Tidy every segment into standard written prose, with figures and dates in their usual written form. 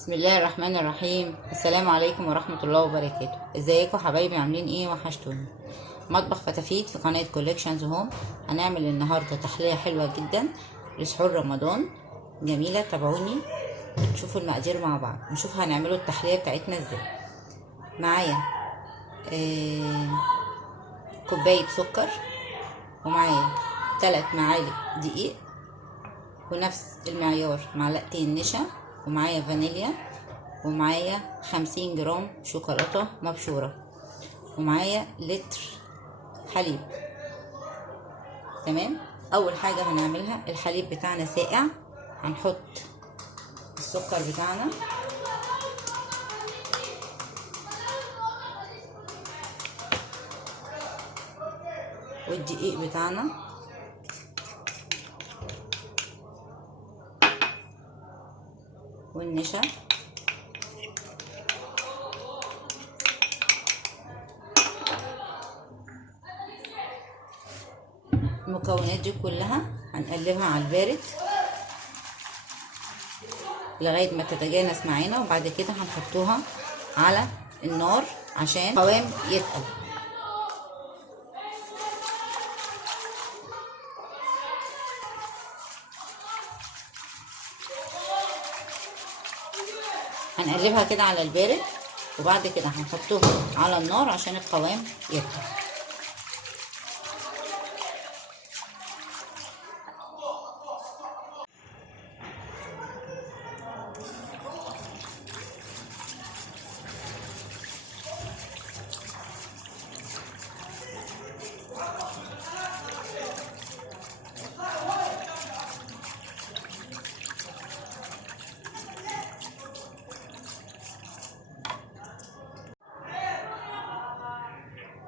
بسم الله الرحمن الرحيم. السلام عليكم ورحمة الله وبركاته. ازيكم حبايبي، عاملين ايه؟ وحشتوني. مطبخ فتافيت في قناة كوليكشنز هوم. هنعمل النهاردة تحلية حلوة جدا لسحور رمضان، جميلة. تابعوني نشوفوا المقادير مع بعض، نشوف هنعملوا التحلية بتاعتنا ازاي. معايا كوباية سكر، ومعايا 3 معالق دقيق، ونفس المعيار معلقتين نشا، ومعايا فانيليا، ومعايا 50 جرام شوكولاتة مبشورة، ومعايا لتر حليب. تمام. اول حاجة هنعملها، الحليب بتاعنا ساقع، هنحط السكر بتاعنا والدقيق بتاعنا والنشا المكونات دي كلها هنقلبها على البارد لغاية ما تتجانس معانا، وبعد كده هنحطوها على النار عشان القوام يتقل. هنقلبها كده على البارد، وبعد كده هنحطوها على النار عشان القوام يتقل.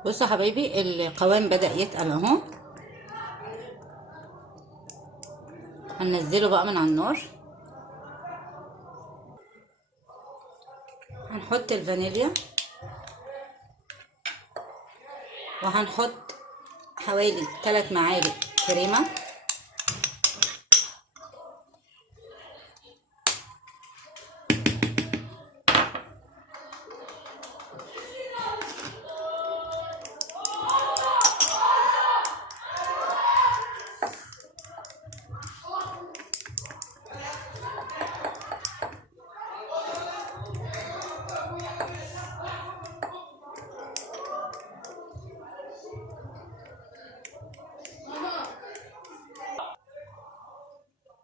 بصوا يا حبايبي، القوام بدأ يتقل اهو. هننزله بقى من على النار، هنحط الفانيليا، وهنحط حوالي 3 معالق كريمة،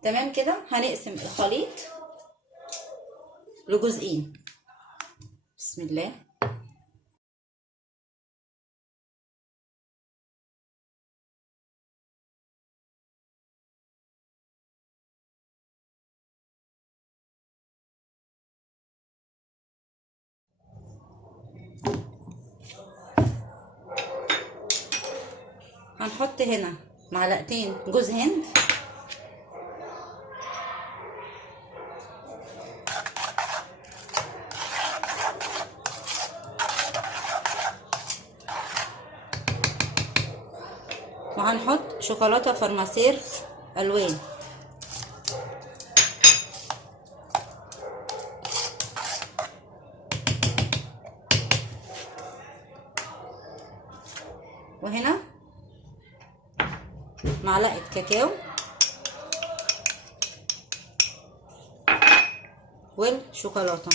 تمام كده. هنقسم الخليط لجزئين. بسم الله. هنحط هنا معلقتين جوز هند، وهنحط شوكولاتة فرماسير الوان، وهنا معلقة كاكاو والشوكولاتة.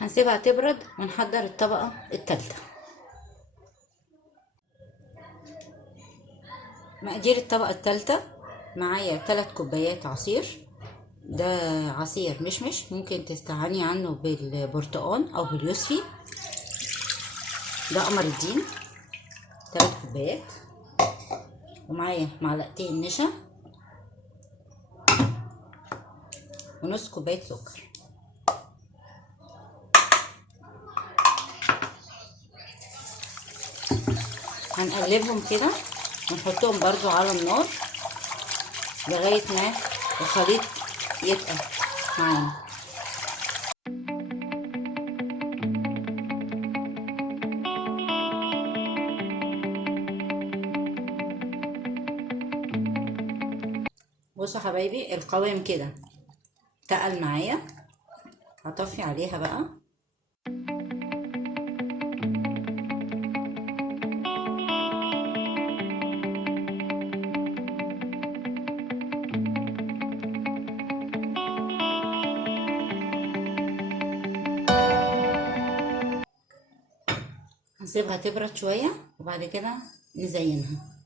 هنسيبها تبرد ونحضر الطبقة التالتة. مقادير الطبقة الثالثة: معايا 3 كوبايات عصير، ده عصير مشمش، ممكن تستعاني عنه بالبرتقال او باليوسفي. ده قمر الدين 3 كوبايات. ومعايا معلقتين نشا ونص كوباية سكر. هنقلبهم كده ونحطهم برضو على النار لغاية ما الخليط يتقل معانا. بصوا حبايبي القوام كده تقل معايا، هطفي عليها بقى. هنسيبها تبرد شوية وبعد كده نزينها.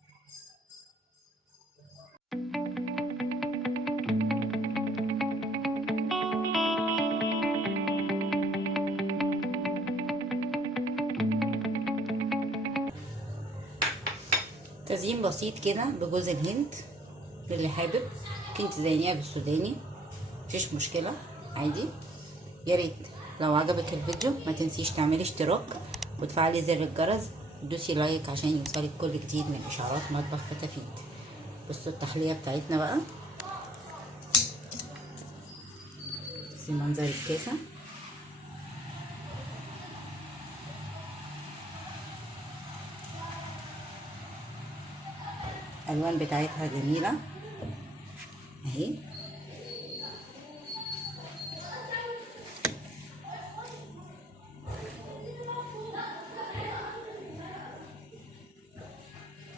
تزيين بسيط كده بجوز الهند للي حابب، ممكن تزينيها بالسوداني، مفيش مشكلة عادي. يا ريت لو عجبك الفيديو ما تنسيش تعملي اشتراك وتفعلي زر الجرس وتدوسي لايك عشان يوصلك كل جديد من اشعارات مطبخ فتافيت. بصوا التحليه بتاعتنا بقى، بصي منظر الكاسه، الالوان بتاعتها جميله اهي.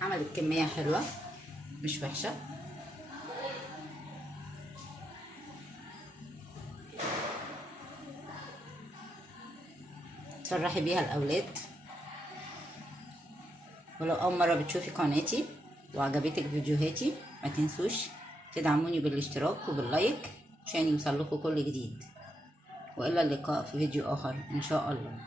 عملت كميه حلوه مش وحشه. تفرحي بيها الاولاد. ولو اول مره بتشوفي قناتي وعجبتك فيديوهاتي ما تنسوش تدعموني بالاشتراك وباللايك عشان يوصلكوا كل جديد. والى اللقاء في فيديو اخر ان شاء الله.